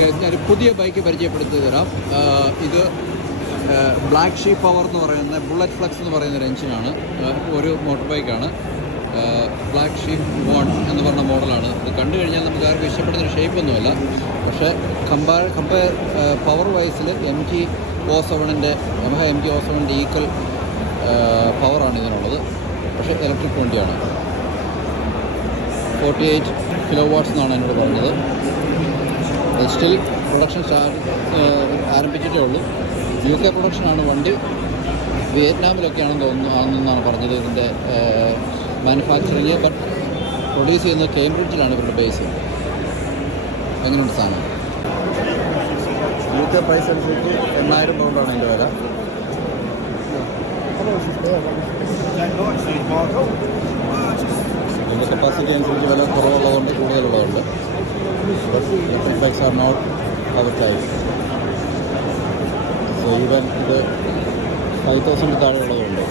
ഞാനൊരു പുതിയ ബൈക്ക് പരിചയപ്പെടുത്തി തരാം. ഇത് ബ്ലാക്ക് ഷീപ്പ് പവർ എന്ന് പറയുന്ന ബുള്ളറ്റ് ഫ്ലക്സ് എന്ന് പറയുന്ന ഒരു എഞ്ചിനാണ്. ഒരു മോട്ടോർ ബൈക്കാണ്. ബ്ലാക്ക് ഷീപ്പ് 1 എന്ന് പറഞ്ഞ മോഡലാണ്. ഇത് കണ്ടു കഴിഞ്ഞാൽ നമുക്ക് ആർക്കും ഇഷ്ടപ്പെടുന്ന ഷേപ്പൊന്നുമല്ല. പക്ഷേ കമ്പയർ പവർ വൈസിൽ MG07ൻ്റെ യമഹ MG07ൻ്റെ ഈക്വൽ പവറാണ് ഇതിനുള്ളത്. പക്ഷേ ഇലക്ട്രിക് വണ്ടിയാണ്. 48 kW എന്നാണ് എന്നോട് പറഞ്ഞത്. സ്റ്റിൽ പ്രൊഡക്ഷൻ ആരംഭിച്ചിട്ടേ ഉള്ളൂ. UK പ്രൊഡക്ഷനാണ് വണ്ടി. വിയറ്റ്നാമിലൊക്കെയാണെന്ന് തോന്നുന്നതാണ് പറഞ്ഞത് ഇതിൻ്റെ മാനുഫാക്ചറിങ്. ബട്ട് പ്രൊഡ്യൂസ് ചെയ്യുന്നത് കേംബ്രിഡ്ജിലാണ് ഇവരുടെ ബേസ്. എങ്ങനെയുണ്ട് സാധനം? UK പ്രൈസ് അനുസരിച്ച് 8,000 പൗണ്ടാണ് അതിൻ്റെ വില. ഇതിൻ്റെ കപ്പാസിറ്റി അനുസരിച്ച് വില കുറവുള്ളതുകൊണ്ട് കൂടുതലുള്ളതുണ്ട്. Electric bikes are not our type. So even ഇത് 5,000 താഴെയുള്ളതുണ്ട്.